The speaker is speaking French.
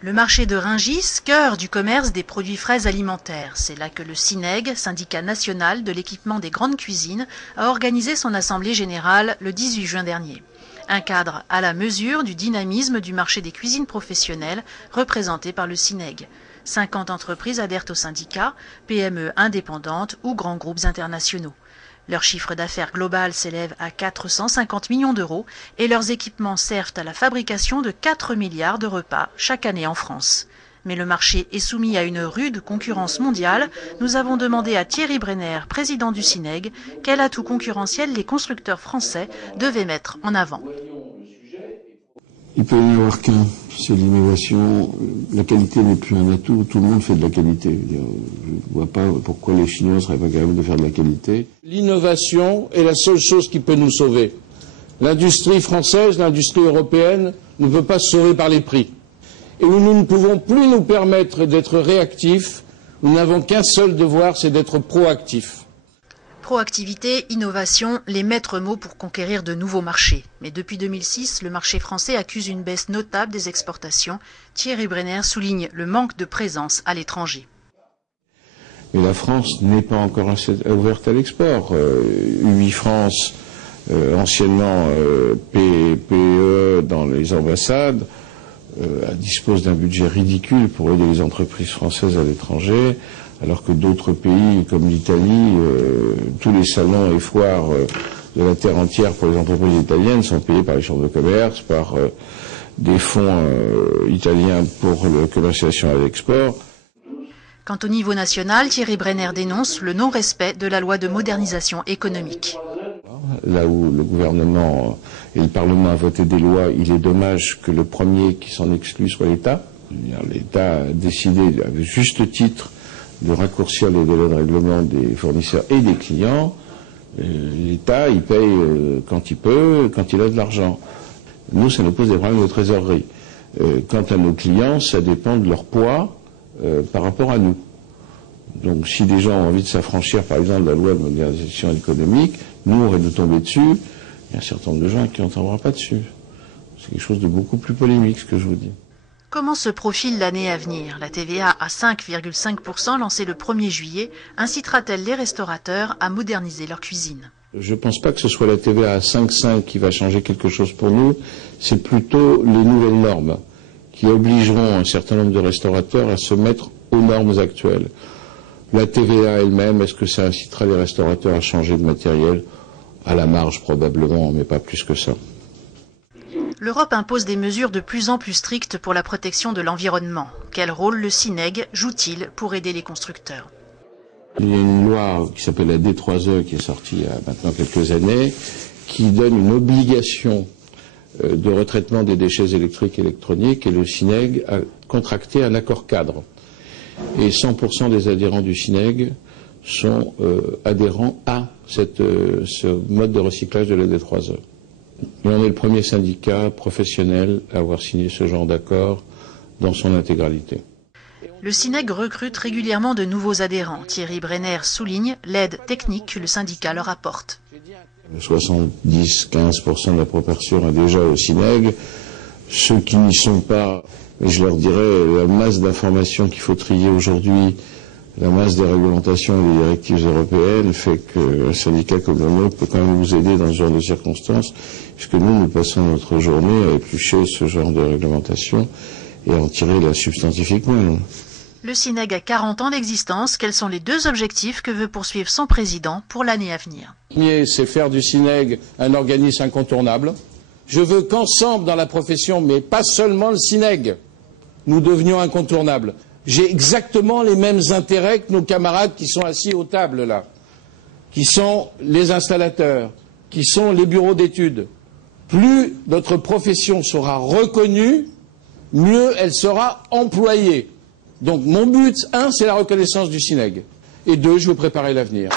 Le marché de Rungis, cœur du commerce des produits frais alimentaires. C'est là que le SINEG, syndicat national de l'équipement des grandes cuisines, a organisé son assemblée générale le 18 juin dernier. Un cadre à la mesure du dynamisme du marché des cuisines professionnelles représenté par le SINEG. 50 entreprises adhèrent au syndicat, PME indépendantes ou grands groupes internationaux. Leur chiffre d'affaires global s'élève à 450 millions d'euros et leurs équipements servent à la fabrication de 4 milliards de repas chaque année en France. Mais le marché est soumis à une rude concurrence mondiale. Nous avons demandé à Thierry Brenner, président du SINEG, quel atout concurrentiel les constructeurs français devaient mettre en avant. Il peut y en avoir qu'un, c'est l'innovation. La qualité n'est plus un atout, tout le monde fait de la qualité. Je ne vois pas pourquoi les Chinois ne seraient pas capables de faire de la qualité. L'innovation est la seule chose qui peut nous sauver. L'industrie française, l'industrie européenne ne peut pas se sauver par les prix. Et nous ne pouvons plus nous permettre d'être réactifs. Nous n'avons qu'un seul devoir, c'est d'être proactifs. Proactivité, innovation, les maîtres mots pour conquérir de nouveaux marchés. Mais depuis 2006, le marché français accuse une baisse notable des exportations. Thierry Brenner souligne le manque de présence à l'étranger. Mais la France n'est pas encore ouverte à l'export. UI France, anciennement PE dans les ambassades, dispose d'un budget ridicule pour aider les entreprises françaises à l'étranger, alors que d'autres pays comme l'Italie, tous les salons et foires de la terre entière pour les entreprises italiennes sont payés par les chambres de commerce, par des fonds italiens pour la commercialisation à l'export. Quant au niveau national, Thierry Brenner dénonce le non-respect de la loi de modernisation économique. Là où le gouvernement et le Parlement ont voté des lois, il est dommage que le premier qui s'en exclut soit l'État. L'État a décidé, à juste titre, de raccourcir les délais de règlement des fournisseurs et des clients. L'État, il paye quand il peut, quand il a de l'argent. Nous, ça nous pose des problèmes de trésorerie. Quant à nos clients, ça dépend de leur poids par rapport à nous. Donc si des gens ont envie de s'affranchir, par exemple, de la loi de modernisation économique, nous, on aurait de tomber dessus. Il y a un certain nombre de gens qui n'en tombera pas dessus. C'est quelque chose de beaucoup plus polémique, ce que je vous dis. Comment se profile l'année à venir? La TVA à 5,5% lancée le 1er juillet incitera-t-elle les restaurateurs à moderniser leur cuisine? Je ne pense pas que ce soit la TVA à 5,5 qui va changer quelque chose pour nous. C'est plutôt les nouvelles normes qui obligeront un certain nombre de restaurateurs à se mettre aux normes actuelles. La TVA elle-même, est-ce que ça incitera les restaurateurs à changer de matériel? À la marge probablement, mais pas plus que ça. L'Europe impose des mesures de plus en plus strictes pour la protection de l'environnement. Quel rôle le SINEG joue-t-il pour aider les constructeurs? Il y a une loi qui s'appelle la D3E qui est sortie il y a maintenant quelques années, qui donne une obligation de retraitement des déchets électriques et électroniques, et le SINEG a contracté un accord cadre. Et 100% des adhérents du SINEG sont adhérents à ce mode de recyclage de la D3E. Et on est le premier syndicat professionnel à avoir signé ce genre d'accord dans son intégralité. Le SINEG recrute régulièrement de nouveaux adhérents. Thierry Brenner souligne l'aide technique que le syndicat leur apporte. 70-15% de la proportion est déjà au SINEG. Ceux qui n'y sont pas, je leur dirais, la masse d'informations qu'il faut trier aujourd'hui, la masse des réglementations et des directives européennes fait qu'un syndicat comme le nôtre peut quand même vous aider dans ce genre de circonstances, puisque nous passons notre journée à éplucher ce genre de réglementation et à en tirer la substantifiquement. Le SINEG a 40 ans d'existence. Quels sont les deux objectifs que veut poursuivre son président pour l'année à venir? Le premier, c'est faire du SINEG un organisme incontournable. Je veux qu'ensemble dans la profession, mais pas seulement le SINEG, nous devenions incontournables. J'ai exactement les mêmes intérêts que nos camarades qui sont assis aux tables là, qui sont les installateurs, qui sont les bureaux d'études. Plus notre profession sera reconnue, mieux elle sera employée. Donc mon but, 1, c'est la reconnaissance du SINEG. Et 2, je veux préparer l'avenir.